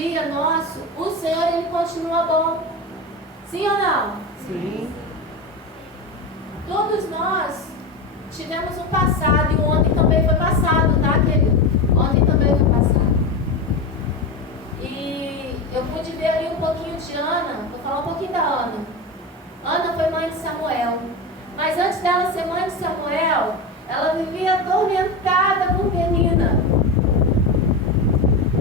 dia nosso, o Senhor, Ele continua bom. Sim ou não? Sim. Todos nós tivemos um passado, e ontem também foi passado, tá, querido? Ontem também foi passado. E eu pude ver ali um pouquinho de Ana, vou falar um pouquinho da Ana. Ana foi mãe de Samuel. Mas antes dela ser mãe de Samuel, ela vivia atormentada por Penina.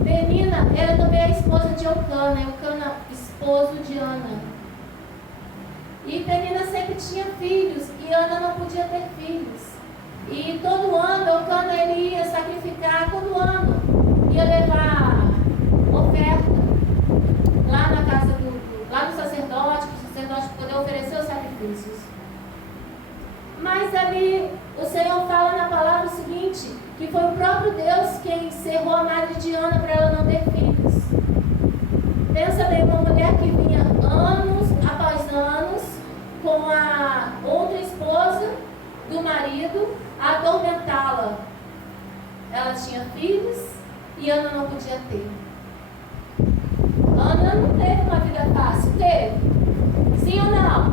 Penina era também a esposa de Eucana, Eucana, esposo de Ana. E Penina sempre tinha filhos, e Ana não podia ter filhos. E todo ano, Eucana, ele ia sacrificar, todo ano, ia levar oferta lá na casa lá no sacerdote, para o sacerdote poder oferecer os sacrifícios. Mas ali o Senhor fala na palavra o seguinte, que foi o próprio Deus quem cerrou a madre de Ana para ela não ter filhos. Pensa bem, uma mulher que vinha anos após anos com a outra esposa do marido a atormentá-la. Ela tinha filhos e Ana não podia ter. Ana não teve uma vida fácil, teve? Sim ou não?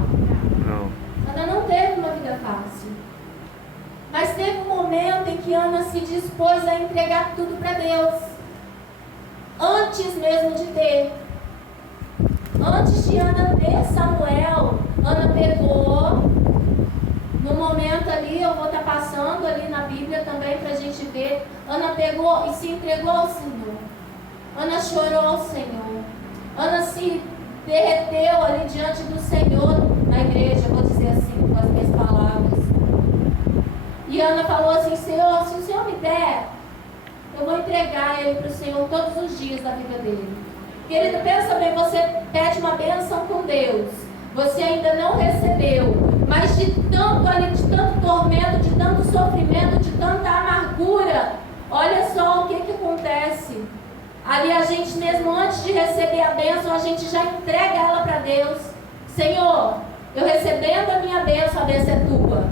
Não. Ana não teve uma vida fácil. Mas teve um momento em que Ana se dispôs a entregar tudo para Deus. Antes mesmo de ter. Antes de Ana ter Samuel, Ana pegou, no momento ali, eu vou estar passando ali na Bíblia também para a gente ver. Ana pegou e se entregou ao Senhor. Ana chorou ao Senhor. Ana se derreteu ali diante do Senhor na igreja, vou dizer assim, com as minhas palavras. E Ana falou assim, Senhor, se o Senhor me der, eu vou entregar ele para o Senhor todos os dias da vida dele. Querido, pensa bem, você pede uma bênção com Deus, você ainda não recebeu, mas de tanto ali, de tanto tormento, de tanto sofrimento, de tanta amargura, olha só o que acontece. Ali a gente mesmo, antes de receber a bênção, a gente já entrega ela para Deus. Senhor, eu recebendo a minha bênção, a bênção é tua.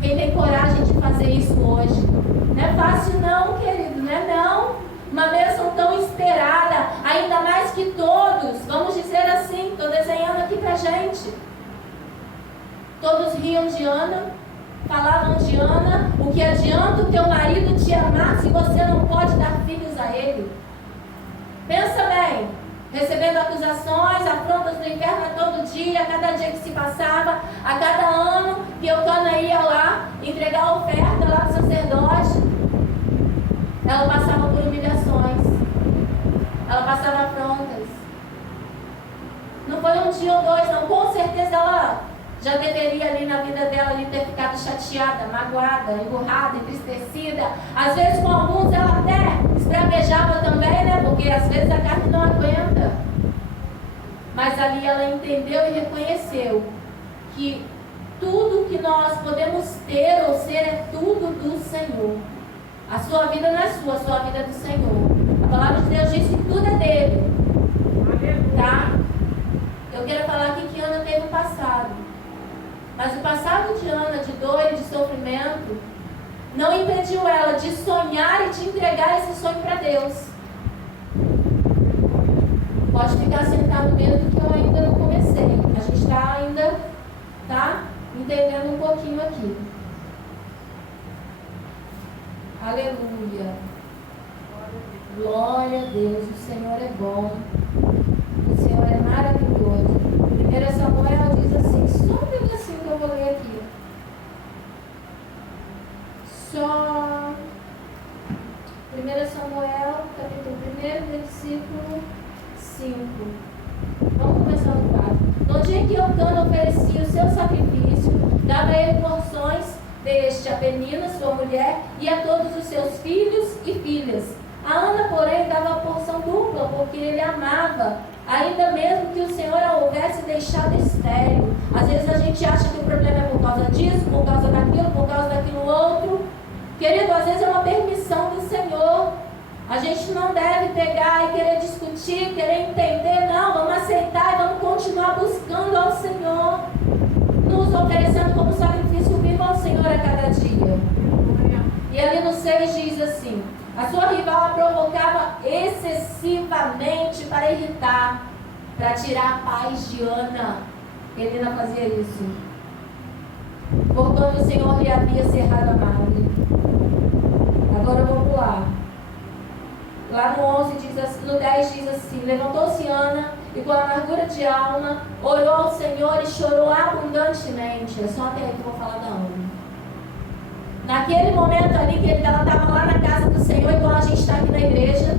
Quem tem coragem de fazer isso hoje? Não é fácil não, querido, não é não. Uma bênção tão esperada, ainda mais que todos, vamos dizer assim, estou desenhando aqui pra gente. Todos riam de Ana, falavam de Ana, o que adianta o teu marido te amar se você não pode dar filhos a ele? Pensa bem, recebendo acusações, afrontas do inferno a todo dia, a cada dia que se passava, a cada ano que Eucana ia lá entregar a oferta lá para o sacerdote, ela passava por humilhações, ela passava afrontas. Não foi um dia ou dois, não, com certeza ela já deveria ali na vida dela ali ter ficado chateada, magoada, emburrada, entristecida. Às vezes com alguns ela até esbravejava também, né? Porque às vezes a carne não aguenta. Mas ali ela entendeu e reconheceu que tudo que nós podemos ter ou ser é tudo do Senhor. A sua vida não é sua, a sua vida é do Senhor. A palavra de Deus diz que tudo é dele. Tá? Eu quero falar aqui que Ana teve um passado. Mas o passado de Ana, de dor e de sofrimento, não impediu ela de sonhar e de entregar esse sonho para Deus. Pode ficar sentado mesmo que eu ainda não comecei. A gente está ainda, tá? Entendendo um pouquinho aqui. Aleluia. Glória a Deus. O Senhor é bom. O Senhor é maravilhoso. 1 Samuel diz assim, só um pedacinho que eu vou ler aqui. Só 1 Samuel, capítulo 1, versículo 5. Vamos começar no 4. No dia que Eucana oferecia o seu sacrifício, dava a ele porções deste a Penina, sua mulher, e a todos os seus filhos e filhas. A Ana, porém, dava a porção dupla, porque ele amava, ainda mesmo que o Senhor a houvesse deixado estéril. Às vezes a gente acha que o problema é por causa disso, por causa daquilo outro. Querido, às vezes é uma permissão do Senhor. A gente não deve pegar e querer discutir, querer entender, não, vamos aceitar e vamos continuar buscando ao Senhor, nos oferecendo como sacrifício vivo ao Senhor a cada dia. E ali no 6 diz assim, A sua rival a provocava excessivamente para irritar, para tirar a paz de Ana. Penina fazia isso. Porquanto o Senhor lhe havia cerrado a madre. Agora eu vou pular. Lá no 11 diz assim, no 10 diz assim: levantou-se Ana e com amargura de alma orou ao Senhor e chorou abundantemente. É só até aí que eu vou falar da Ana. Naquele momento ali que ela estava lá na casa do Senhor, igual a gente está aqui na igreja,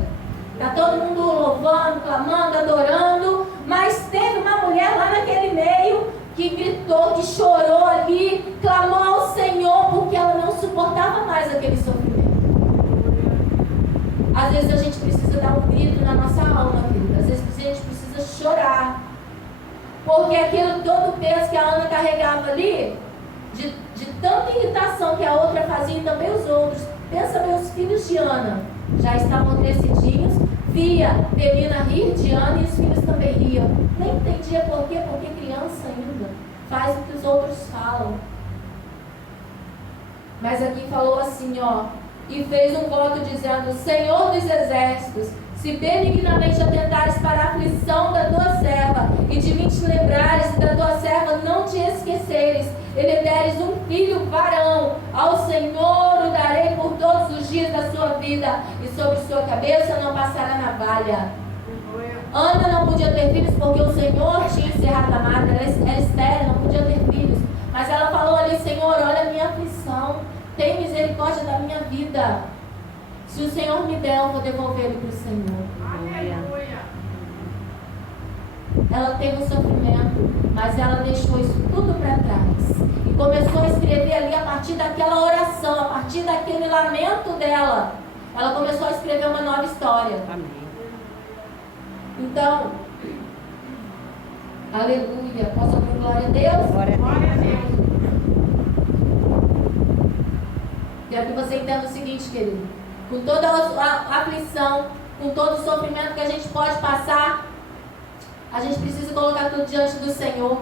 está todo mundo louvando, clamando, adorando, mas teve uma mulher lá naquele meio que gritou, que chorou ali, clamou ao Senhor porque ela não suportava mais aquele sofrimento. Às vezes a gente precisa dar um grito na nossa alma, querida. Às vezes a gente precisa chorar, porque aquilo, todo o peso que a Ana carregava ali, de tanta irritação que a outra fazia e também os outros. Pensa, meus filhos de Ana já estavam crescidinhos, via Penina rir de Ana e os filhos também riam. Nem entendia por quê, porque criança ainda faz o que os outros falam. Mas aqui falou assim, ó, e fez um voto dizendo: Senhor dos exércitos, se benignamente atentares para a aflição da tua serva, e de mim te lembrares, e da tua serva não te esqueceres, e lhe deres um filho varão, ao Senhor o darei por todos os dias da sua vida, e sobre sua cabeça não passará navalha. Ana não podia ter filhos porque o Senhor tinha encerrado a madre, ela era estéril, não podia ter filhos. Mas ela falou ali: Senhor, olha a minha aflição, tem misericórdia da minha vida. Se o Senhor me der, eu vou devolver ele para o Senhor. Aleluia. Ela teve um sofrimento, mas ela deixou isso tudo para trás. E começou a escrever ali a partir daquela oração, a partir daquele lamento dela. Ela começou a escrever uma nova história. Amém. Então, aleluia. Posso ouvir glória a Deus? Glória a Deus. Quero que você entenda o seguinte, querido. Com toda a aflição, com todo o sofrimento que a gente pode passar, a gente precisa colocar tudo diante do Senhor.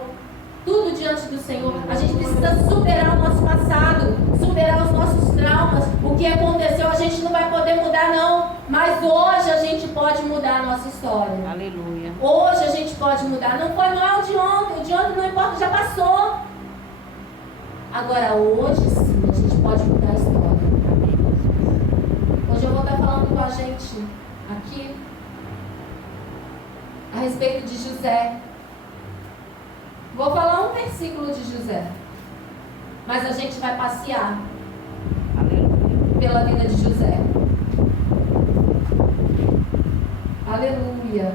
Tudo diante do Senhor. A gente precisa superar o nosso passado, superar os nossos traumas. O que aconteceu a gente não vai poder mudar, não. Mas hoje a gente pode mudar a nossa história. Aleluia. Hoje a gente pode mudar. Não foi mal de ontem. O de ontem não importa, já passou. Agora hoje sim a gente pode mudar a história. Hoje eu vou estar falando com a gente aqui a respeito de José. Vou falar um versículo de José, mas a gente vai passear pela vida de José. Aleluia.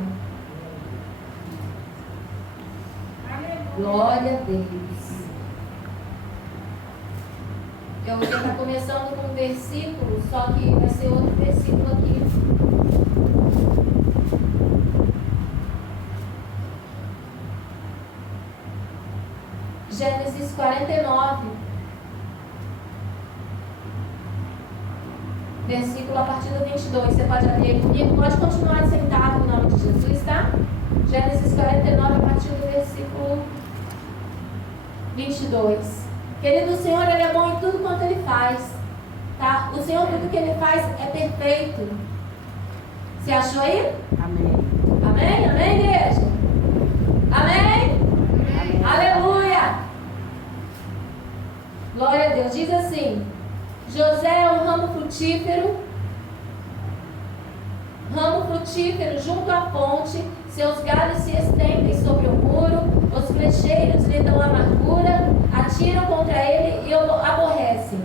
Glória a Deus. Eu vou estar começando com um versículo, só que vai ser outro versículo aqui. Gênesis 49, versículo a partir do 22. Você pode abrir aí comigo? Pode continuar sentado em nome de Jesus, tá? Gênesis 49, a partir do versículo 22. Querido, o Senhor, Ele é bom em tudo quanto Ele faz, tá? O Senhor, tudo que Ele faz é perfeito. Você achou aí? Amém. Amém? Amém, igreja? Amém? Amém. Aleluia! Glória a Deus. Diz assim: José é um ramo frutífero junto à fonte, seus galhos se estendem sobre o muro, os flecheiros lhe dão amargura, atiram contra ele e o aborrecem.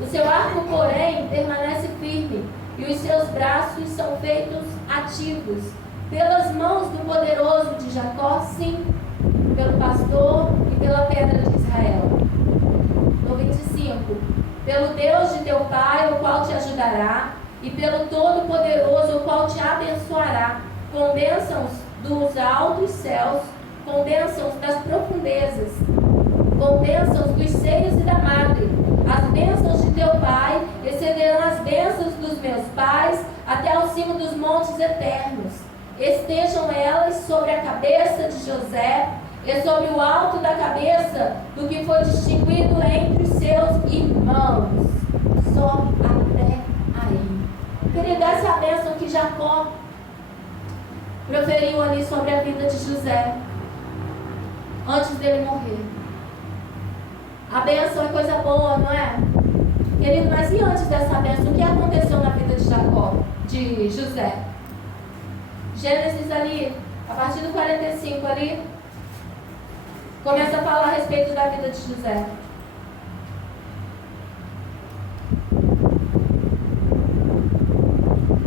O seu arco, porém, permanece firme, e os seus braços são feitos ativos, pelas mãos do poderoso de Jacó, sim, pelo pastor e pela pedra de Israel. No 25, pelo Deus de teu pai, o qual te ajudará, e pelo Todo-Poderoso, o qual te abençoará, com bênçãos dos altos céus, com bênçãos das profundezas, com bênçãos dos seios e da madre. As bênçãos de teu pai excederão as bênçãos dos meus pais, até ao cimo dos montes eternos. Estejam elas sobre a cabeça de José, e sobre o alto da cabeça do que foi distinguido entre os seus irmãos. Só até aí. Querido, essa é a bênção que Jacó proferiu ali sobre a vida de José, antes dele morrer. A bênção é coisa boa, não é? Querido, mas e antes dessa bênção, o que aconteceu na vida de Jacó, de José? Gênesis ali, a partir do 45 ali, começa a falar a respeito da vida de José.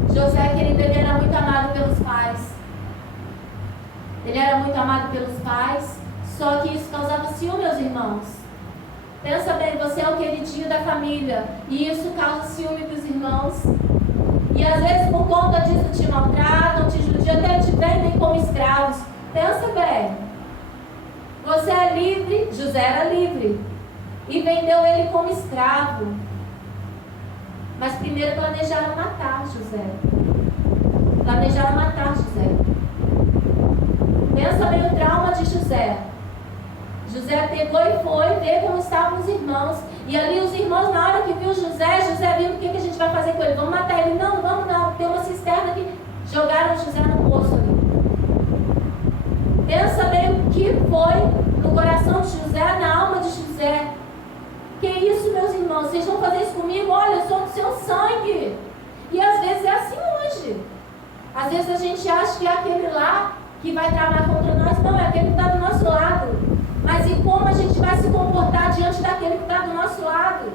José, querido, ele era muito amado pelos pais. Ele era muito amado pelos pais, só que isso causava ciúme, meus irmãos. Pensa bem, você é o queridinho da família, e isso causa ciúme dos irmãos. E às vezes por conta disso te maltratam, te judiam, até te vendem como escravos. Pensa bem. Você é livre, José era livre, e vendeu ele como escravo. Mas primeiro planejaram matar José. Planejaram matar José. Pensa bem o trauma de José. José pegou e foi ver como estavam os irmãos. E ali os irmãos, na hora que viu José viu o que a gente vai fazer com ele? Vamos matar ele? Não, vamos não. Tem uma cisterna aqui. Jogaram José no poço ali. Pensa bem o que foi no coração de José, na alma de José. Que isso, meus irmãos? Vocês vão fazer isso comigo? Olha, eu sou do seu sangue. E às vezes é assim hoje. Às vezes a gente acha que é aquele lá que vai tramar contra nós. Não, é aquele que está do nosso lado. Mas e como a gente vai se comportar diante daquele que está do nosso lado?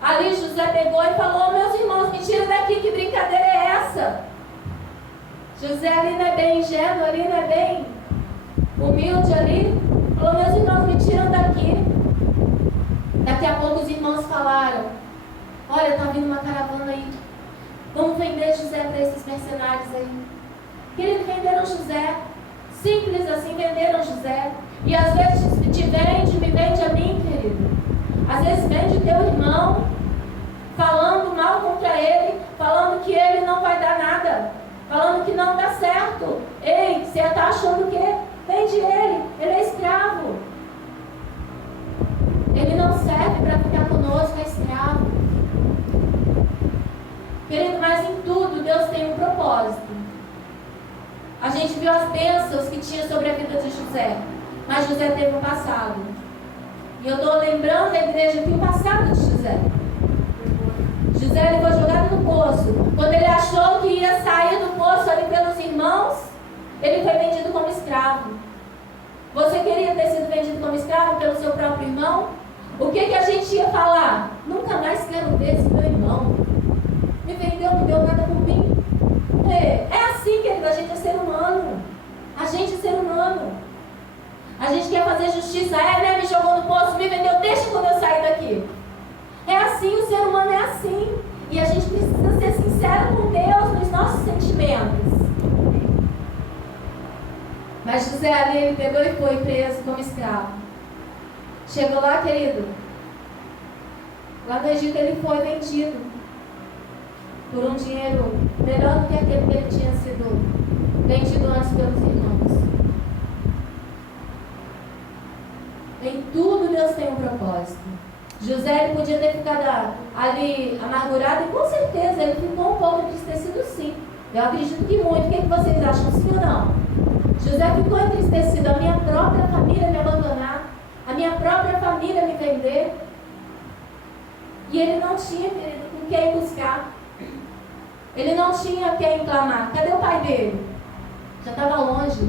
Ali José pegou e falou: meus irmãos, me tira daqui, que brincadeira é essa? José ali não é bem ingênuo, ali não é bem humilde ali. Falou: meus irmãos, me tiram daqui. Daqui a pouco os irmãos falaram: olha, está vindo uma caravana aí. Vamos vender José para esses mercenários aí. Querido, venderam José. Simples assim, venderam José. E às vezes te vende, me vende a mim, querido. Às vezes vende teu irmão, falando mal contra ele, falando que ele não vai dar nada, falando que não dá certo. Ei, você está achando o quê? Vende ele é escravo. Ele não serve para ficar conosco, é escravo. Querido, mas em tudo Deus tem um propósito. A gente viu as bênçãos que tinha sobre a vida de José, mas José teve um passado. E eu estou lembrando da igreja que o passado de José. José ele foi jogado no poço. Quando ele achou que ia sair do poço ali pelos irmãos, ele foi vendido como escravo. Você queria ter sido vendido como escravo pelo seu próprio irmão? O que a gente ia falar? Nunca mais quero ver esse meu irmão. Me vendeu, não deu nada por mim. É assim, querido, a gente é ser humano. A gente é ser humano. A gente quer fazer justiça. Né? Me jogou no poço, me vendeu, deixa quando eu sair daqui. É assim, o ser humano é assim. E a gente precisa ser sincero com Deus nos nossos sentimentos. Mas José ali, ele pegou e foi preso como escravo. Chegou lá, querido. Lá no Egito ele foi vendido por um dinheiro melhor do que aquele que ele tinha sido vendido antes pelos irmãos. Em tudo Deus tem um propósito. José ele podia ter ficado ali amargurado, e com certeza ele ficou um pouco entristecido, sim. Eu acredito que muito. O que vocês acham, sim ou não? José ficou entristecido. A minha própria família me abandonar, a minha própria família me vender. E ele não tinha, querido, com quem buscar. Ele não tinha quem clamar. Cadê o pai dele? Já estava longe.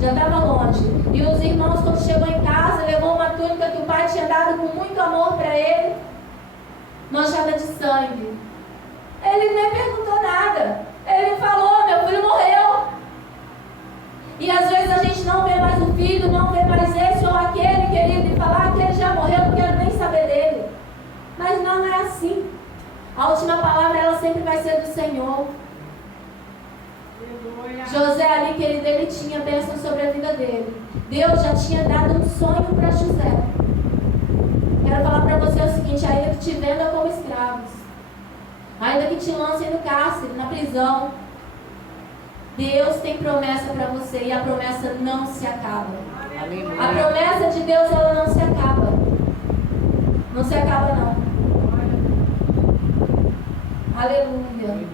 Já estava longe. E os irmãos, quando chegou em casa, levou uma túnica que o pai tinha dado com muito amor para ele, manchada de sangue. Ele nem perguntou nada. Ele falou: meu filho morreu. E às vezes a gente não vê mais o filho, não vê mais esse ou aquele, querido, e falar que ele já morreu, não quero nem saber dele. Mas não é assim. A última palavra, ela sempre vai ser do Senhor. José ali, querido, ele tinha bênção sobre a vida dele. Deus já tinha dado um sonho para José. Quero falar para você o seguinte: ainda que te venda como escravos, ainda que te lancem no cárcere, na prisão, Deus tem promessa para você, e a promessa não se acaba. Aleluia. A promessa de Deus, ela não se acaba. Não se acaba, não. Aleluia.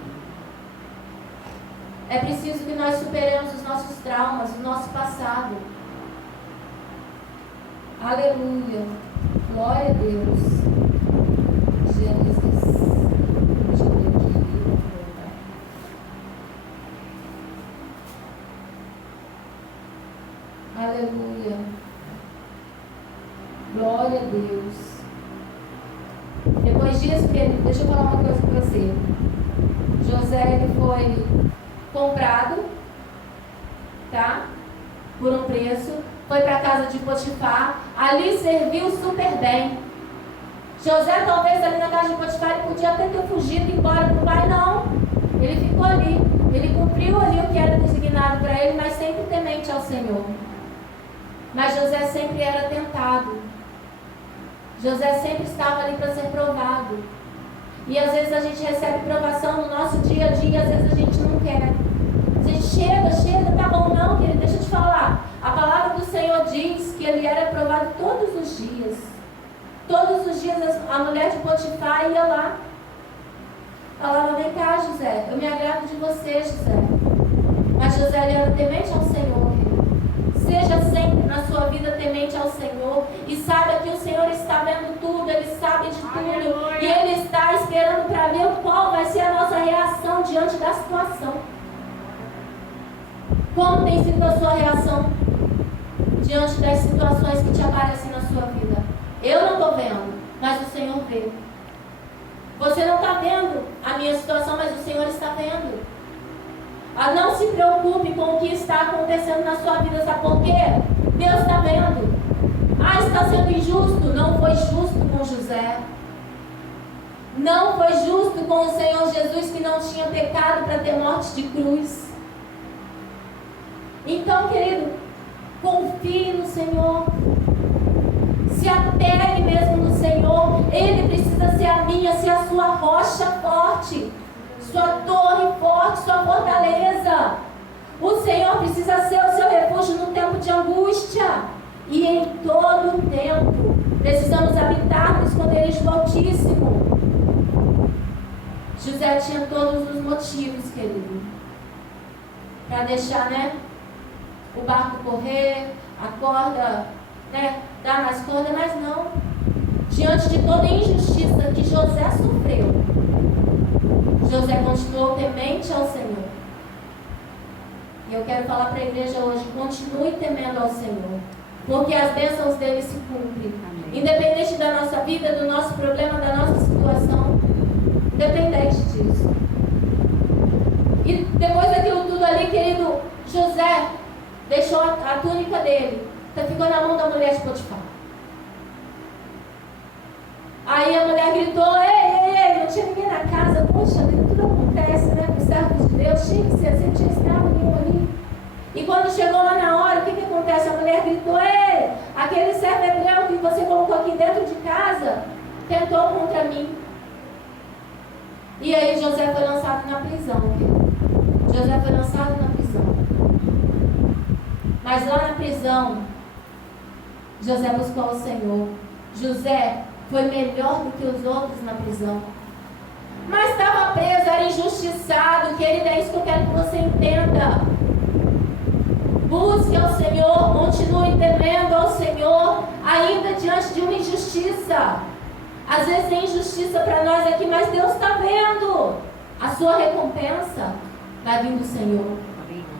É preciso que nós superemos os nossos traumas, o nosso passado. Aleluia. Glória a Deus. Gênesis. Deixa eu ver aqui. Aleluia. Glória a Deus. Depois disso, querido, deixa eu falar uma coisa para você. José, ele foi comprado, tá? Por um preço. Foi para a casa de Potifar. Ali serviu super bem. José, talvez ali na casa de Potifar, ele podia até ter fugido embora para o pai. Não. Ele ficou ali. Ele cumpriu ali o que era designado para ele, mas sempre temente ao Senhor. Mas José sempre era tentado. José sempre estava ali para ser provado. E às vezes a gente recebe provação no nosso dia a dia, às vezes a gente não quer. A gente chega, tá bom, não, querido, deixa eu te falar. A palavra do Senhor diz que ele era provado todos os dias. Todos os dias a mulher de Potifar ia lá. Falava, vem cá, José, eu me agrado de você, José. Mas José, ele era temente ao Senhor. Seja sempre na sua vida temente ao Senhor. E saiba que o Senhor está vendo tudo, Ele sabe de tudo. Aleluia. E Ele está esperando para ver qual vai ser a nossa reação diante da situação. Como tem sido a sua reação diante das situações que te aparecem na sua vida? Eu não estou vendo, mas o Senhor vê. Você não está vendo a minha situação, mas o Senhor está vendo. Não se preocupe com o que está acontecendo na sua vida, sabe por quê? Deus está vendo. Está sendo injusto? Não foi justo com José. Não foi justo com o Senhor Jesus, que não tinha pecado para ter morte de cruz. Então, querido, confie no Senhor. Se apegue mesmo no Senhor. Ele precisa ser a minha, ser a sua rocha forte, sua torre forte, sua fortaleza. O Senhor precisa ser o seu refúgio no tempo de angústia. E em todo o tempo precisamos habitar no esconderijo do Altíssimo. José tinha todos os motivos, querido, para deixar, o barco correr, a corda, dar mais corda, mas não. Diante de toda a injustiça que José sofreu, José continuou temente ao Senhor. E eu quero falar para a igreja hoje, continue temendo ao Senhor, porque as bênçãos dele se cumprem. Amém. Independente da nossa vida, do nosso problema, da nossa situação, independente disso. E depois daquilo tudo ali, querido, José deixou a túnica dele, ficou na mão da mulher de Potifar. Aí a mulher gritou, ei, não tinha ninguém na casa. Poxa, tudo acontece, com os servos de Deus, tinha que ser assim, não tinha escravo nenhum ali. E quando chegou lá na hora, o que acontece? A mulher gritou, ei, aquele servo hebreu que você colocou aqui dentro de casa, tentou contra mim. E aí José foi lançado na prisão. José foi lançado na prisão. Mas lá na prisão, José buscou o Senhor. José foi melhor do que os outros na prisão. Mas estava preso, era injustiçado. Querida, é isso que eu quero que você entenda. Busque ao Senhor, continue temendo ao Senhor, ainda diante de uma injustiça. Às vezes tem injustiça para nós aqui, mas Deus está vendo. A sua recompensa vai vir do Senhor.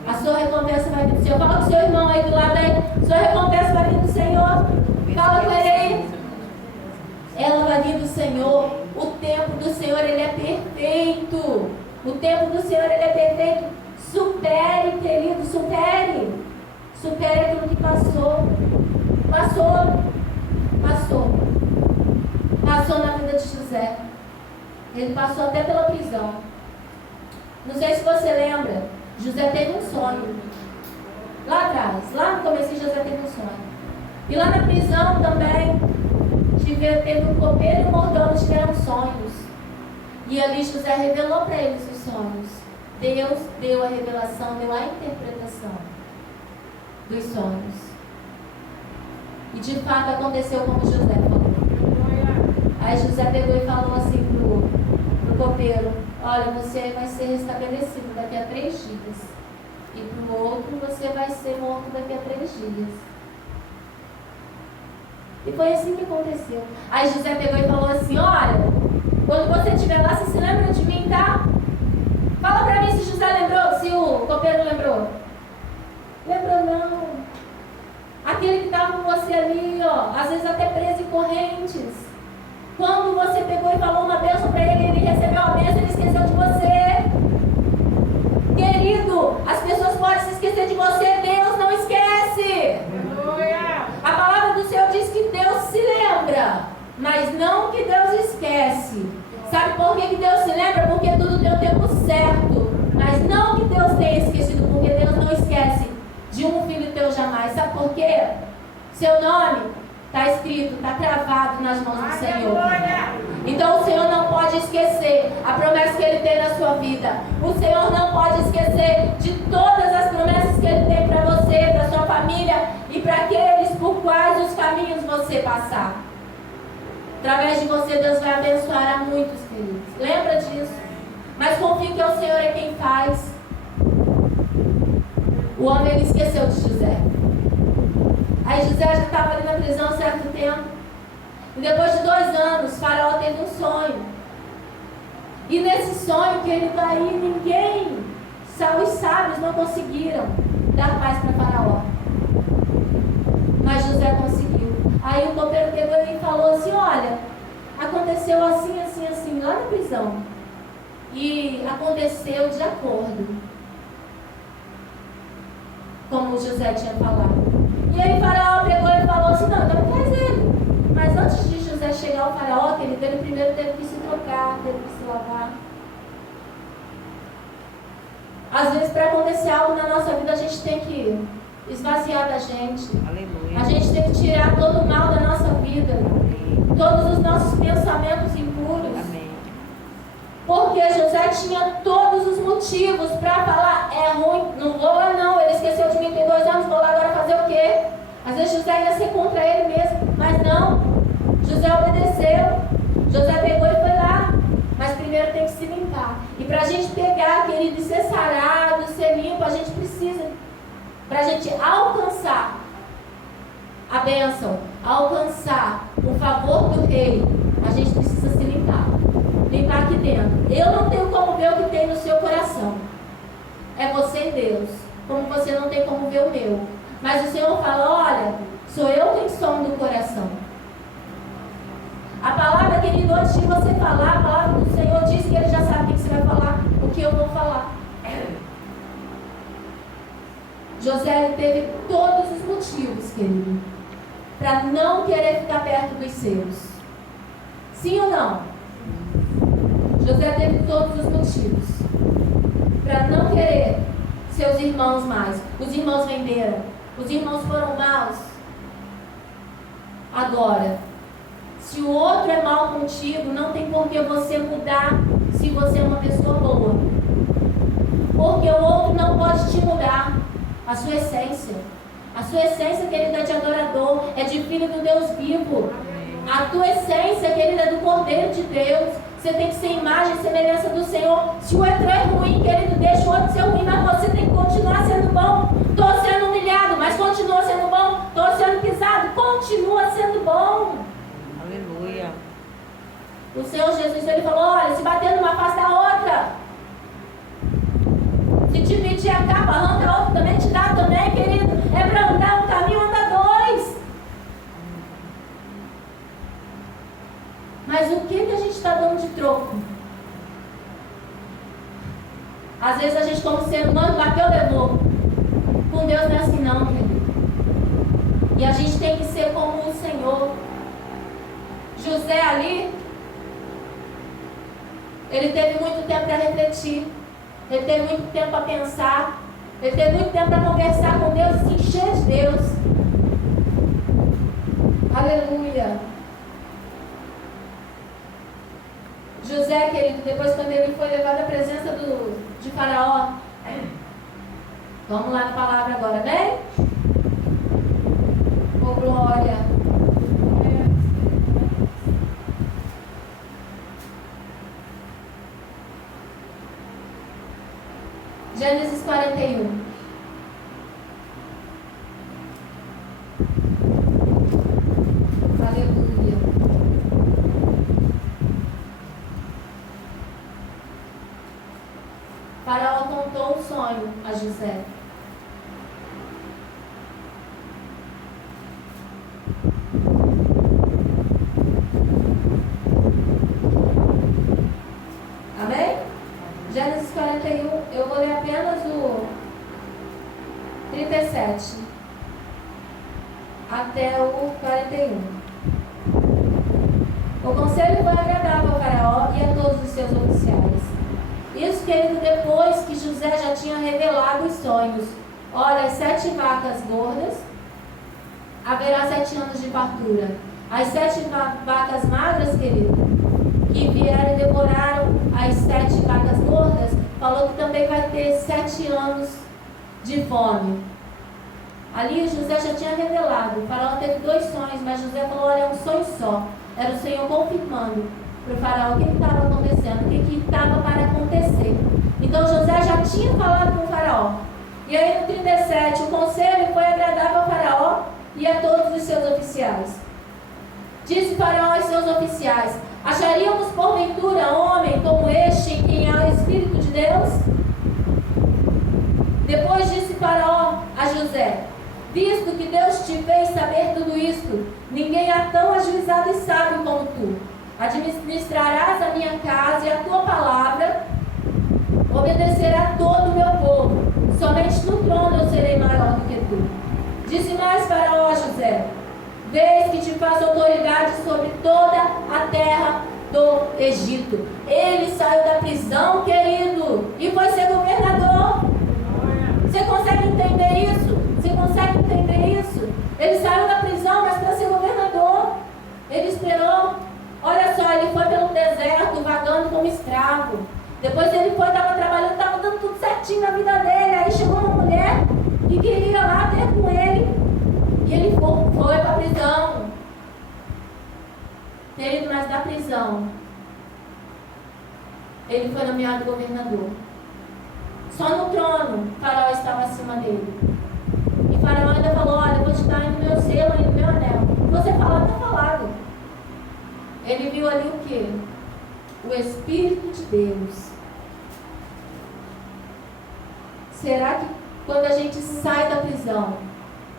A sua recompensa vai vir do Senhor. Fala com o seu irmão aí do lado aí. Sua recompensa vai vir do Senhor. Fala com ele aí. Ela vai vir do Senhor. O tempo do Senhor, ele é perfeito. O tempo do Senhor, ele é perfeito. Supere, querido, supere. Supere aquilo que passou. Passou na vida de José. Ele passou até pela prisão. Não sei se você lembra, José teve um sonho. Lá atrás, lá no começo, José teve um sonho. E lá na prisão também, teve um copeiro e um mordomo, tiveram sonhos. E ali José revelou para eles os sonhos. Deus deu a revelação, deu a interpretação dos sonhos. E de fato aconteceu como José falou. Aí José pegou e falou assim pro copeiro: olha, você vai ser restabelecido daqui a 3 dias. E para o outro, você vai ser morto daqui a 3 dias. E foi assim que aconteceu. Aí José pegou e falou assim, olha, quando você estiver lá, você se lembra de mim, tá? Fala pra mim se José lembrou, se o copeiro lembrou. Lembrou não. Aquele que estava com você ali, ó, às vezes até preso em correntes. Quando você pegou e falou uma bênção para ele, ele recebeu a bênção, ele esqueceu de você. Querido, as pessoas podem se esquecer de você, Deus não esquece. A palavra do Senhor diz que Deus se lembra, mas não que Deus esquece. Sabe por que Deus se lembra? Porque tudo tem o tempo certo. Mas não que Deus tenha esquecido, porque Deus não esquece de um filho teu jamais. Sabe por quê? Seu nome está escrito, está cravado nas mãos do Senhor. Então o Senhor não pode esquecer a promessa que Ele tem na sua vida. O Senhor não pode esquecer de todas as promessas que Ele tem para você, para sua família e para aqueles por quais os caminhos você passar. Através de você, Deus vai abençoar a muitos, queridos. Lembra disso. Mas confie que o Senhor é quem faz. O homem, ele esqueceu de José. Aí José já estava ali na prisão um certo tempo. E depois de 2 anos, Faraó teve um sonho. E nesse sonho, querido, aí ninguém, os sábios não conseguiram dar paz para Faraó. Mas José conseguiu. Aí o copeiro pegou e falou assim, olha, aconteceu assim, assim, assim, lá na prisão. E aconteceu de acordo como José tinha falado. E aí Faraó pegou e falou assim, não, então traz ele. Mas antes de José chegar ao Faraó, ele primeiro teve que se trocar, teve que se lavar. Às vezes, para acontecer algo na nossa vida, a gente tem que esvaziar da gente. Aleluia. A gente tem que tirar todo o mal da nossa vida. Amém. Todos os nossos pensamentos impuros. Amém. Porque José tinha todos os motivos para falar, é ruim, não vou lá não, ele esqueceu de mim, tem 2 anos, vou lá agora fazer o quê? Às vezes José ia ser contra ele mesmo, mas não, José obedeceu, José pegou e foi lá, mas primeiro tem que se limpar. E para a gente pegar, querido, e ser sarado, ser limpo, a gente precisa, para a gente alcançar a bênção, alcançar o favor do rei, a gente precisa se limpar. Limpar aqui dentro. Eu não tenho como ver o que tem no seu coração. É você e Deus. Como você não tem como ver o meu. Mas o Senhor fala, olha, sou eu quem somo do coração. A palavra, querido, antes de você falar, a palavra do Senhor diz que Ele já sabe o que você vai falar, o que eu vou falar. José teve todos os motivos, querido, para não querer ficar perto dos seus. Sim ou não? José teve todos os motivos para não querer seus irmãos mais. Os irmãos venderam. Os irmãos foram maus. Agora, se o outro é mal contigo, não tem por que você mudar se você é uma pessoa boa. Porque o outro não pode te mudar a sua essência. A sua essência, querida, é de adorador, é de filho do Deus vivo. A tua essência, querida, é do Cordeiro de Deus. Você tem que ser imagem e semelhança do Senhor. Se o outro é ruim, querido, deixa o outro ser ruim, mas você tem que continuar sendo bom. Estou sendo humilhado, mas continua sendo bom. Estou sendo pisado, continua sendo bom. Aleluia. O Senhor Jesus, Ele falou, olha, se bater numa face da outra. Se dividir a capa, arranca a outra também, te dá também, querido. É para andar um caminho, anda 2. Mas o que a gente está dando de troco? Às vezes a gente, como ser humano, bateu, levou. Com Deus não é assim não, querido. E a gente tem que ser como o Senhor. José ali, ele teve muito tempo para refletir. Ele teve muito tempo para pensar. Ele teve muito tempo para conversar com Deus e se encher de Deus. Aleluia. José, querido, depois quando ele foi levado à presença de Faraó, vamos lá na palavra agora, né? Oh, glória. José. Amém? Gênesis 41, eu vou ler apenas o 37 até o 41. O conselho foi agradável ao faraó e a todos os seus oficiais. Isso, querido, depois que José já tinha revelado os sonhos. Olha, as 7 vacas gordas, haverá 7 anos de fartura. As 7 vacas magras, querido, que vieram e devoraram as 7 vacas gordas, falou que também vai ter 7 anos de fome. Ali José já tinha revelado. O faraó teve 2 sonhos, mas José falou, olha, é um sonho só. Era o Senhor confirmando para o faraó o que estava acontecendo, o que estava para acontecer. Então José já tinha falado com o faraó. E aí no 37, o conselho foi agradável ao faraó e a todos os seus oficiais. Disse o faraó aos seus oficiais, acharíamos porventura homem como este em quem há o Espírito de Deus? Depois disse faraó a José, visto que Deus te fez saber tudo isto, ninguém há tão ajuizado e sábio como tu. Administrarás a minha casa e a tua palavra obedecerá todo o meu povo. Somente no trono eu serei maior do que tu. Disse mais faraó a José, vês que te faço autoridade sobre toda a terra do Egito. Ele saiu da prisão, querido, e foi ser governador. Você consegue entender isso? Você consegue entender isso? Ele saiu da prisão, mas para ser governador. Ele esperou. Olha só, ele foi pelo deserto, vagando como escravo. Depois ele foi, estava trabalhando, estava dando tudo certinho na vida dele. Aí chegou uma mulher que queria lá ter com ele. E ele foi para a prisão. Querido, mas da prisão, ele foi nomeado governador. Só no trono, Faraó estava acima dele. E Faraó ainda falou, olha, eu vou te dar aí no meu selo, aí no meu anel. Você falar, está falado. Ele viu ali o quê? O Espírito de Deus. Será que quando a gente sai da prisão,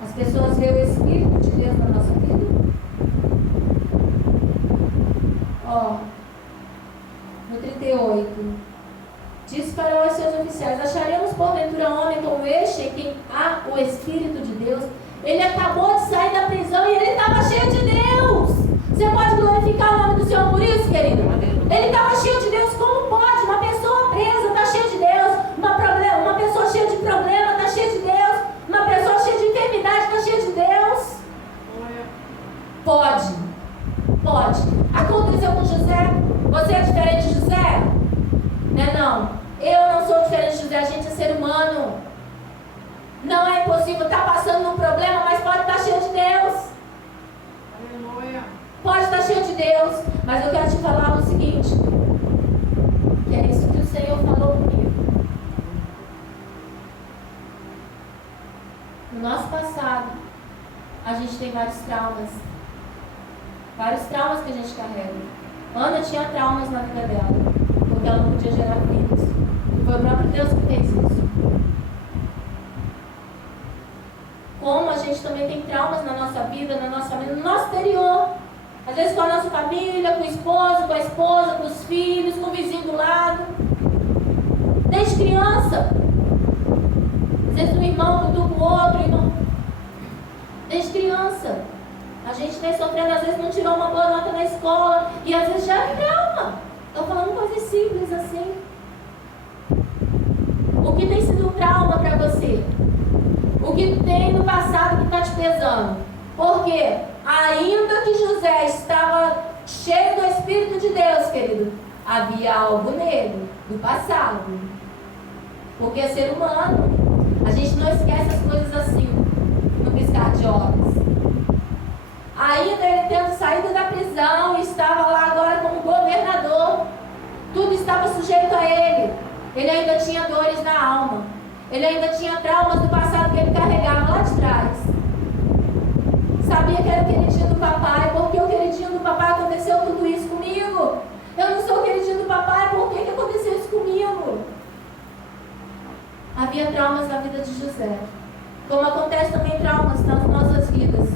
as pessoas veem o Espírito de Deus na nossa vida? Ó, no 38, disse Faraó aos seus oficiais, acharemos porventura homem como este, em quem há o Espírito de Deus? Ele acabou de sair da prisão e ele estava cheio de Deus. Você pode glorificar o nome do Senhor por isso, querido? Ele estava cheio de Deus. Como pode? Uma pessoa presa está cheia de Deus. Uma pessoa cheia de problema está cheia de Deus. Uma pessoa cheia de enfermidade está cheia de Deus. Pode. Pode. Aconteceu com José. Você é diferente de José? Não. Eu não sou diferente de José. A gente é ser humano. Não é impossível. Está passando um problema, mas pode estar cheio de Deus. Pode estar cheio de Deus, mas eu quero te falar o seguinte, que é isso que o Senhor falou comigo. No nosso passado, a gente tem vários traumas que a gente carrega. Ana tinha traumas na vida dela, porque ela não podia gerar filhos. E foi o próprio Deus que fez isso. Como a gente também tem traumas na nossa vida, no nosso exterior. Às vezes com a nossa família, com o esposo, com a esposa, com os filhos, com o vizinho do lado. Desde criança. Às vezes um irmão com o outro irmão. Desde criança. A gente vem sofrendo, às vezes não tirou uma boa nota na escola. E às vezes já é trauma. Estou falando coisas simples assim. O que tem sido um trauma para você? O que tem no passado que está te pesando? Por quê? Ainda que José estava cheio do Espírito de Deus, querido, havia algo nele, do passado. Porque é ser humano. A gente não esquece as coisas assim, no piscar de olhos. Ainda ele tendo saído da prisão, estava lá agora como governador. Tudo estava sujeito a ele. Ele ainda tinha dores na alma. Ele ainda tinha traumas do passado que ele carregava lá de trás. Sabia que era o queridinho do papai, porque o queridinho do papai aconteceu tudo isso comigo. Eu não sou o queridinho do papai, por que aconteceu isso comigo? Havia traumas na vida de José, como acontece também traumas nas nossas vidas.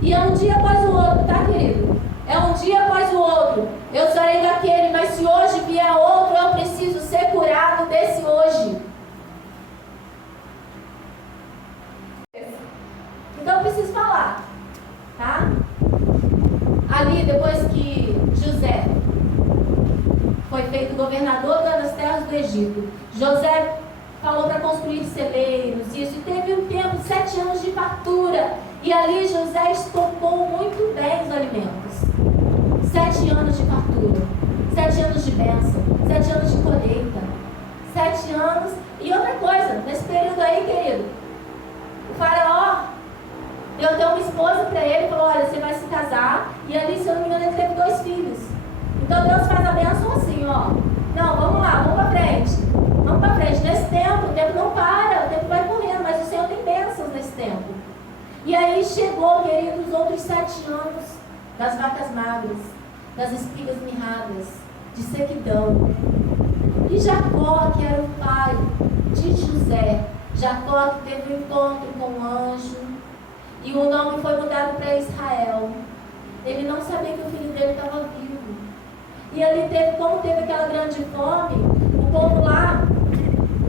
E é um dia após o outro, tá, querido? É um dia após o outro. Eu sarei daquele, mas se hoje vier outro, eu preciso ser curado desse hoje. Então eu preciso falar, tá? Ali, depois que José foi feito governador das terras do Egito, José falou para construir celeiros, isso, e teve um tempo, 7 anos de fartura, e ali José estocou muito bem os alimentos. 7 anos de fartura, 7 anos de bênção, 7 anos de colheita, 7 anos, e outra coisa, nesse período aí, querido, o faraó deu uma esposa para ele e falou, olha, você vai se casar, e ali, se eu não me engano, ele teve 2 filhos. Então Deus faz a bênção assim, ó, não, vamos lá, vamos para frente. Vamos para frente. Nesse tempo, o tempo não para, o tempo vai correndo, mas o Senhor tem bênçãos nesse tempo. E aí chegou, queridos, os outros 7 anos das vacas magras, das espigas mirradas, de sequidão. E Jacó, que era o pai de José, Jacó que teve um encontro com um anjo, e o nome foi mudado para Israel. Ele não sabia que o filho dele estava vivo. E ali como teve aquela grande fome, o povo lá,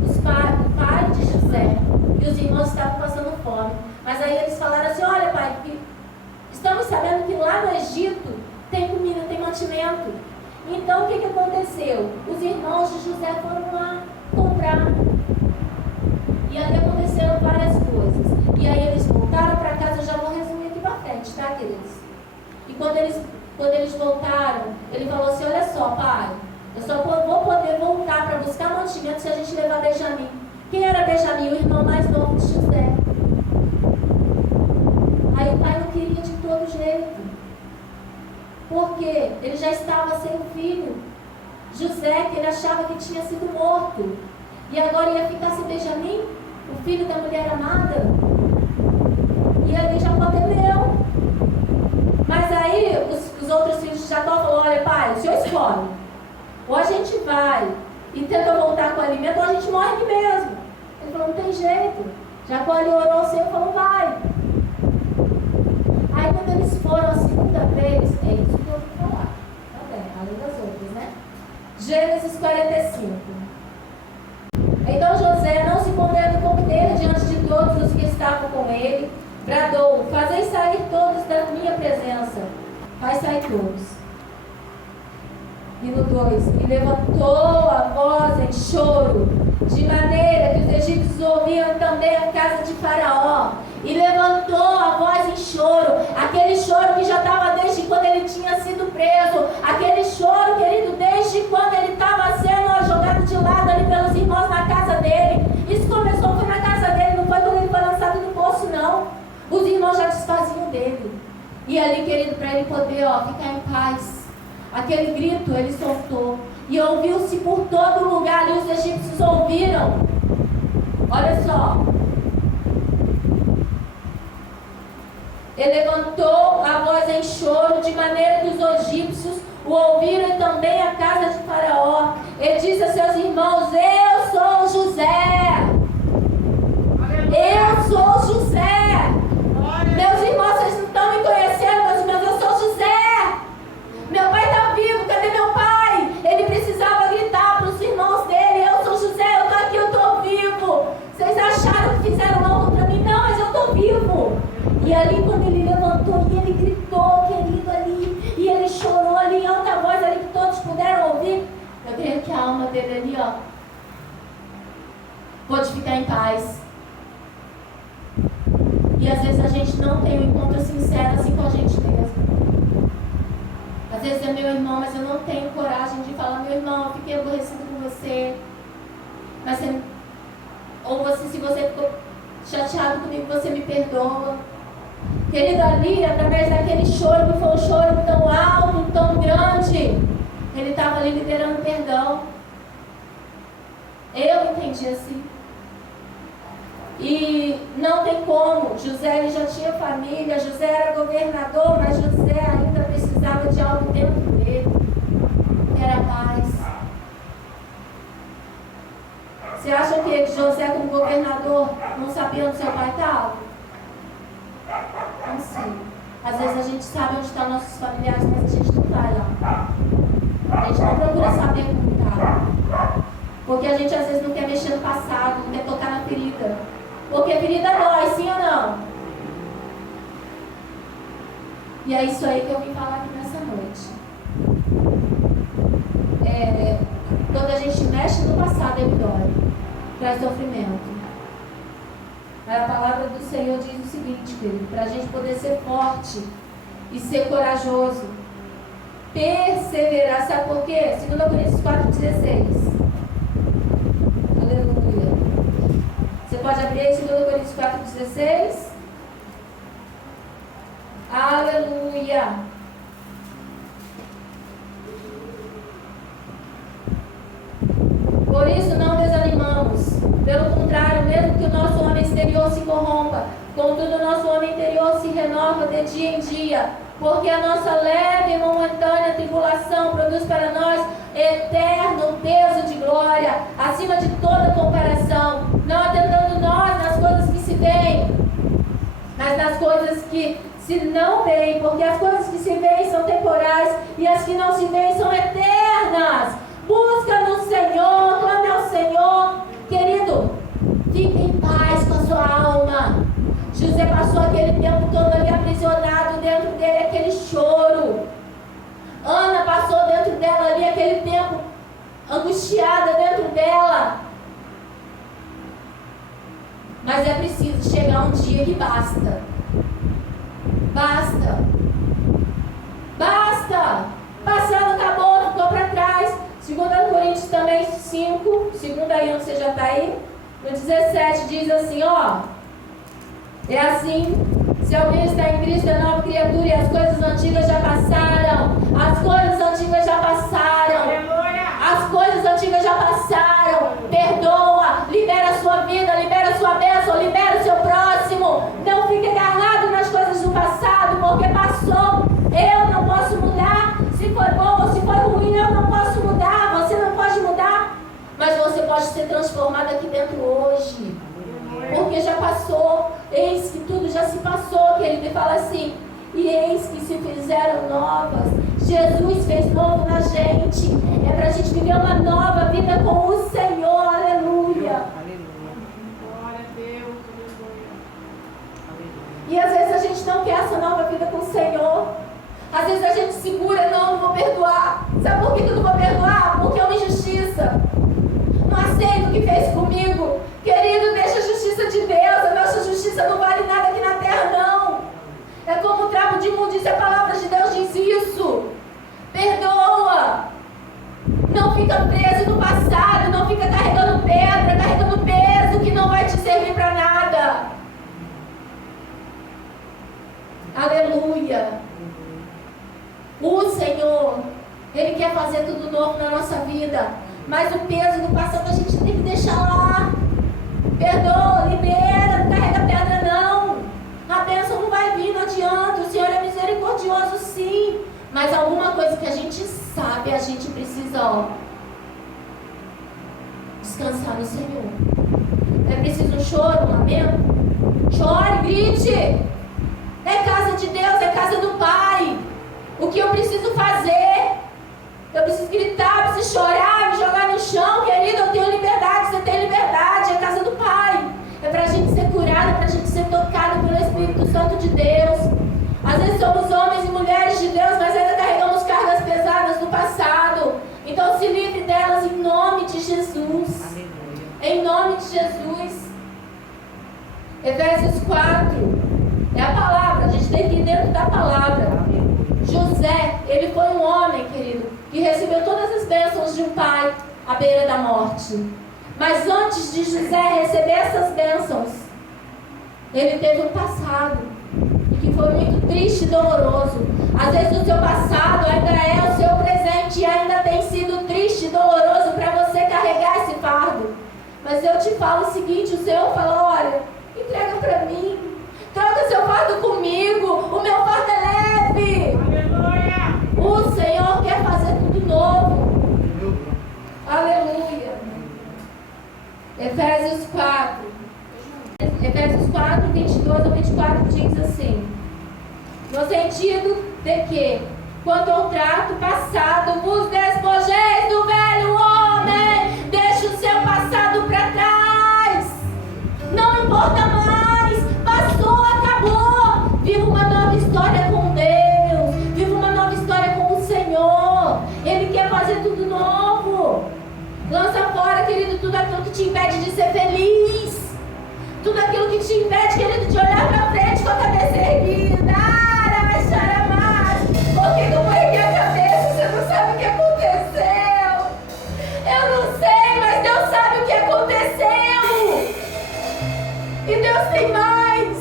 o pai de José e os irmãos estavam passando fome. Mas aí eles falaram assim, olha pai, estamos sabendo que lá no Egito tem comida, tem mantimento. Então o que aconteceu? Os irmãos de José foram lá comprar. E ali aconteceram várias coisas. E aí eles voltaram para casa, eu já vou resumir aqui para frente, tá, queridos? E quando eles voltaram, ele falou assim, olha só, pai, eu só vou poder voltar para buscar mantimento se a gente levar Benjamim. Quem era Benjamim? O irmão mais novo de José. Aí o pai não queria de todo jeito. Porque ele já estava sem o filho. José, que ele achava que tinha sido morto. E agora ia ficar sem Benjamim, o filho da mulher amada. E ali Jacó temeu. Mas aí os outros filhos de Jacó falaram, olha pai, o senhor escolhe. Ou a gente vai e tenta voltar com o alimento, ou a gente morre aqui mesmo. Ele falou, não tem jeito. Jacó ali orou ao Senhor e falou, vai. Aí quando eles foram a segunda vez, é isso que eu vou falar. Tá bem, além das outras, né? Gênesis 45. Então José, não se podendo conter diante de todos os que estavam com ele, bradou, fazei sair todos da minha presença. Faz sair todos. E no 2, e levantou a voz em choro, de maneira que os egípcios ouviam também a casa de Faraó. E levantou a voz em choro, aquele choro que já estava desde quando ele tinha sido preso, aquele choro, querido, desde quando ele estava sendo jogado de lado ali pelos irmãos na casa dele. Isso começou, foi na casa dele, não foi quando ele foi lançado no poço, não. Os irmãos já desfaziam dele. E ali, querido, para ele poder ficar em paz, aquele grito ele soltou. E ouviu-se por todo lugar, e os egípcios ouviram. Olha só. Ele levantou a voz em choro, de maneira que os egípcios o ouviram, e também a casa de Faraó. Ele disse a seus irmãos, eu sou José. Eu sou José. Meus irmãos, vocês não estão me conhecendo, meus irmãos, eu sou José. Meu pai está vivo, cadê meu pai? Ele precisava gritar para os irmãos dele, eu sou José, eu estou aqui, eu estou vivo. Vocês acharam que fizeram mal contra mim? Não, mas eu estou vivo. E ali quando ele levantou e ele gritou, querido, ali, e ele chorou ali em alta voz, ali que todos puderam ouvir, eu creio que a alma dele ali, pôde ficar em paz. E às vezes a gente não tem um encontro sincero assim com a gente mesmo. Às vezes é meu irmão, mas eu não tenho coragem de falar, meu irmão, eu fiquei aborrecido com você. Mas você, ou você, se você ficou chateado comigo, você me perdoa. Querido, ali, através daquele choro, que foi um choro tão alto, tão grande, ele estava ali liberando perdão. Eu entendi assim. E não tem como, José ele já tinha família, José era governador, mas José ainda precisava de algo dentro dele, que era paz. Você acha que vezes José, como governador, não sabia onde seu pai estava? Não sei. Às vezes a gente sabe onde estão nossos familiares, mas a gente não vai lá. A gente não procura saber como está. Porque a gente às vezes não quer mexer no passado, não quer tocar na ferida. Porque a ferida dói, sim ou não? E é isso aí que eu vim falar aqui nessa noite. Quando a gente mexe no passado, ele dói. Traz sofrimento. Mas a palavra do Senhor diz o seguinte, querido, para a gente poder ser forte e ser corajoso, perseverar, sabe por quê? 2 Coríntios 4,16. Aleluia. Você pode abrir aí 2 Coríntios 4,16? Aleluia. Por isso não desanimamos. Pelo contrário, mesmo que o nosso homem exterior se corrompa, contudo o nosso homem interior se renova de dia em dia, porque a nossa leve e momentânea tribulação produz para nós eterno peso de glória, acima de toda comparação, não atentando nós nas coisas que se veem, mas nas coisas que se não veem, porque as coisas que se veem são temporais e as que não se veem são eternas. Busca no Senhor, clame ao Senhor. Querido, fique em paz com a sua alma. José passou aquele tempo todo ali aprisionado, dentro dele aquele choro. Ana passou dentro dela ali aquele tempo angustiada dentro dela. Mas é preciso chegar um dia que basta. Basta. Basta. Passado acabou, ficou para trás. 2 Coríntios também 5, segunda aí onde você já está aí, no 17 diz assim, ó, é assim, se alguém está em Cristo é nova criatura e as coisas antigas já passaram, as coisas antigas já passaram, as coisas antigas já passaram, perdoa, libera a sua vida, libera a sua bênção, libera o seu próximo, não fique agarrado nas coisas do passado, porque passou, eu não posso mudar, se for bom ou se for ruim, eu não posso mudar, você não pode mudar, mas você pode ser transformado aqui dentro hoje, porque já passou, eis que tudo já se passou, querido, e fala assim, e eis que se fizeram novas, Jesus fez novo na gente, é para a gente viver uma nova vida com o Senhor, aleluia. Glória a Deus, aleluia. E às vezes a gente não quer essa nova vida com o Senhor. Às vezes a gente segura, não vou perdoar. Sabe por que eu não vou perdoar? Porque é uma injustiça. Não aceito o que fez comigo. Querido, deixa a justiça de Deus. A nossa justiça não vale nada aqui na terra, não. É como um trapo de imundícia, a palavra de Deus diz isso. Perdoa. Não fica preso no passado, não fica carregando pedra, carregando peso que não vai te servir para nada. Aleluia. O Senhor, Ele quer fazer tudo novo na nossa vida, mas o peso do passado a gente tem que deixar lá. Perdoa, libera, não carrega pedra não. A bênção não vai vir, não adianta. O Senhor é misericordioso sim, mas alguma coisa que a gente sabe, a gente precisa, descansar no Senhor. É preciso um choro, um lamento? Chore, grite. É casa de Deus, é casa do Pai. O que eu preciso fazer? Eu preciso gritar, preciso chorar, me jogar no chão, querido, eu tenho liberdade, você tem liberdade, é casa do Pai. É pra gente ser curado, é pra gente ser tocado pelo Espírito Santo de Deus. Às vezes somos homens e mulheres de Deus, mas ainda carregamos cargas pesadas do passado. Então se livre delas em nome de Jesus. Aleluia. Em nome de Jesus. Efésios 4. É a palavra, a gente tem que ir dentro da palavra. José, ele foi um homem, querido, que recebeu todas as bênçãos de um pai à beira da morte. Mas antes de José receber essas bênçãos, ele teve um passado que foi muito triste e doloroso. Às vezes o seu passado ainda é o seu presente e ainda tem sido triste e doloroso para você carregar esse fardo. Mas eu te falo o seguinte, o Senhor falou, olha, entrega para mim, troca seu fardo comigo, o meu fardo é leve. Aleluia. O Senhor quer fazer tudo novo. Aleluia. Efésios 4, 22 ao 24 diz assim: no sentido de que, quanto ao trato passado, vos despojeis do velho homem, deixe o seu passado para trás, não importa mais, passou, acabou, viva uma nova história com Deus, viva uma nova história com o Senhor. Ele quer fazer tudo novo. Lança fora, querido, tudo aquilo que te impede de ser feliz, tudo aquilo que te impede, querido, de olhar para frente com a cabeça erguida. Por que eu ergui a cabeça? Você não sabe o que aconteceu. Eu não sei, mas Deus sabe o que aconteceu. E Deus tem mais.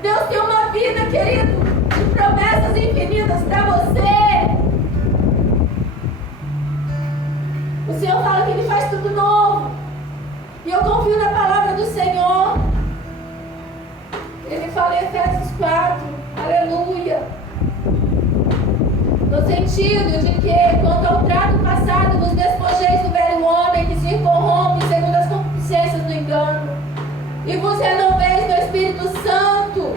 Deus tem uma vida, querido, de promessas infinitas para você. O Senhor fala que Ele faz tudo novo. E eu confio na palavra do Senhor. Ele fala em Efésios 4. Aleluia. No sentido de que, quanto ao trato passado, vos despojeis do velho homem que se corrompe segundo as concupiscências do engano, e vos renoveis no Espírito Santo,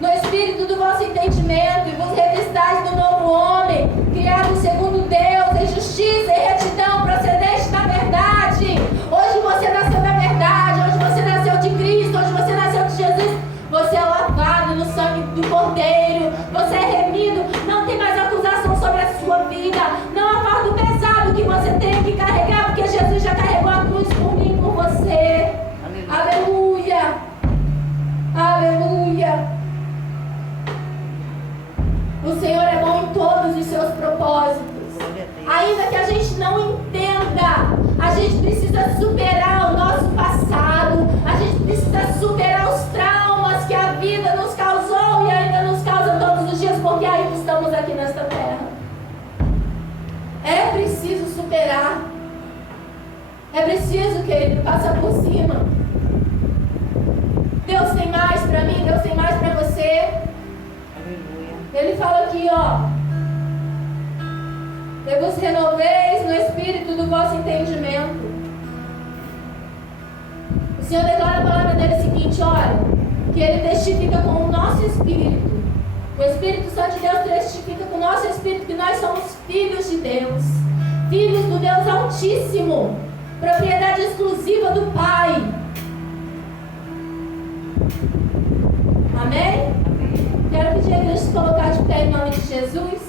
no Espírito do vosso entendimento, e vos revistais do novo homem, criado segundo Deus, em justiça e retidão, procedente da verdade. Hoje você nasceu da verdade, hoje você nasceu de Cristo, hoje você nasceu de Jesus. Você é lavado no sangue do Cordeiro, você é remido, não tem mais acusação sobre a sua vida, não há fardo pesado que você tem que carregar, porque Jesus já carregou a cruz por mim e por você. Aleluia, aleluia. O Senhor é bom em todos os seus propósitos. Ainda que a gente não entenda, a gente precisa superar o nosso passado, a gente precisa superar os traumas que a vida nos causou e ainda nos causa todos os dias, porque ainda estamos aqui nesta terra. É preciso superar. É preciso, querido, passar por cima. Deus tem mais para mim, Deus tem mais para você. Ele fala aqui, ó: e vos renoveis no espírito do vosso entendimento. O Senhor declara a palavra dele seguinte: olha, que Ele testifica com o nosso espírito. O Espírito Santo de Deus testifica com o nosso espírito que nós somos filhos de Deus, filhos do Deus Altíssimo, propriedade exclusiva do Pai. Amém? Quero pedir a igreja se colocar de pé em nome de Jesus.